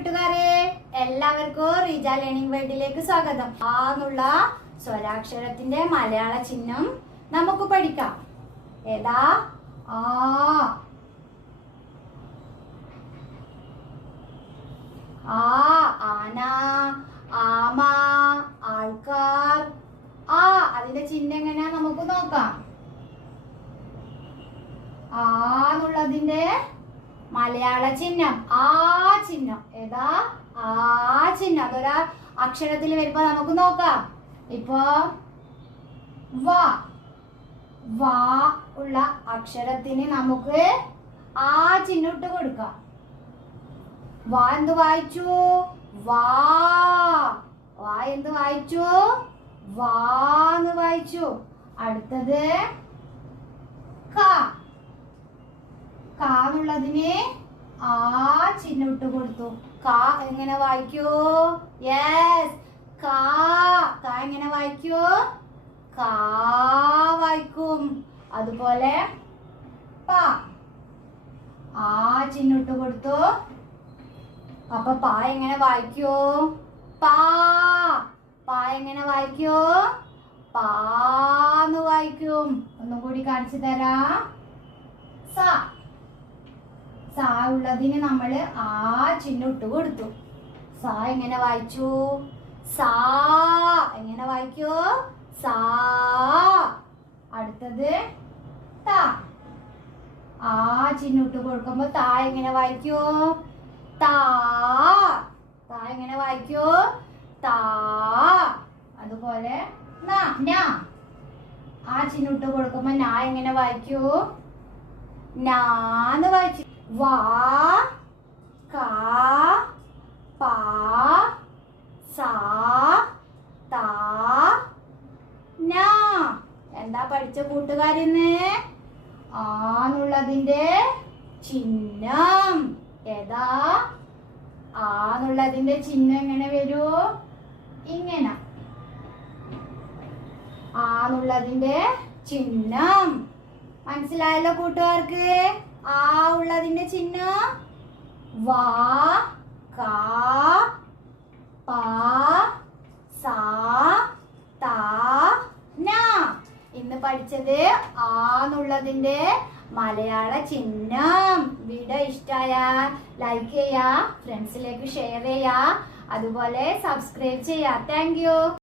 കൂട്ടുകാരെ എല്ലാവർക്കും റീജ ലേണിംഗ് വേൾഡിലേക്ക് സ്വാഗതം. ആ എന്നുള്ള സ്വരാക്ഷരത്തിന്റെ മലയാള ചിഹ്നം നമുക്ക് പഠിക്കാം. ഏതാ? ആ. ആ ആന ആമ ആൾക്കാർ. ആ അതിന്റെ ചിഹ്നം എങ്ങനെയാ നമുക്ക് നോക്കാം. ആ എന്നുള്ളതിന്റെ മലയാള ചിഹ്നം. ആ ചിഹ്നം. ഏതാ? ആ ചിഹ്നം. അതൊരാ അക്ഷരത്തിൽ വരുമ്പോ നമുക്ക് നോക്കാം. ഇപ്പോ വാ. വാ ഉള്ള അക്ഷരത്തിന് നമുക്ക് ആ ചിഹ്നം ഇട്ട് കൊടുക്കാം. വാ എന്ത് വായിച്ചു? വാ. വാ എന്ത് വായിച്ചു? വാ എന്ന് വായിച്ചു. അടുത്തത് ക കാന്നുള്ളതിന് ആ ചിഹ്നം ഇട്ട് കൊടുത്തു. കാ എങ്ങനെ വായിക്കൂ? യെസ് കാ. കാ എങ്ങനെ വായിക്കൂ? കാ വായിക്കും. അതുപോലെ പ. ആ ചിഹ്നം ഇട്ട് കൊടുത്തു. അപ്പൊ പാ എങ്ങനെ വായിക്കൂ? പാ. പാ എങ്ങനെ വായിക്കൂ? പാന്ന് വായിക്കും. ഒന്നും കൂടി കാണിച്ചു തരാം. സ. സ ഉള്ളതിന് നമ്മൾ ആ ചിഹ്നം കൊടുത്തു. സാ എങ്ങനെ വായിച്ചു? സാ. എങ്ങനെ വായിക്കൂ? സാ. അടുത്തത് താ. ആ ചിഹ്നം ഇട്ട് കൊടുക്കുമ്പോ താ എങ്ങനെ വായിക്കൂ? താ. താ എങ്ങനെ വായിക്കൂ? താ. അതുപോലെ ആ ചിഹ്നം ഇട്ട് കൊടുക്കുമ്പോ നാ എങ്ങനെ വായിക്കൂ? നാന്ന് വായിച്ചു. വാ കാ പാ സാ താ നാ എന്താ പഠിച്ച കൂട്ടുകാരിന്ന് ആന്നുള്ളതിന്റെ ചിഹ്നം. ഏതാ? ആന്നുള്ളതിന്റെ ചിഹ്നം എങ്ങനെ വരൂ? ഇങ്ങനെ. ആന്നുള്ളതിന്റെ ചിഹ്നം. മനസ്സിലായല്ലോ കൂട്ടുകാർക്ക്? ആ ഉള്ളതിന്റെ ചിഹ്നം വാ കാ പാ സാ താ നാ. ഇന്ന് പഠിച്ചത് ആന്നുള്ളതിന്റെ മലയാള ചിഹ്നം. വീഡിയോ ഇഷ്ടമായ ലൈക്ക് ചെയ്യാ ഫ്രണ്ട്സിലേക്ക് ഷെയർ ചെയ്യാ അതുപോലെ സബ്സ്ക്രൈബ് ചെയ്യാ. താങ്ക്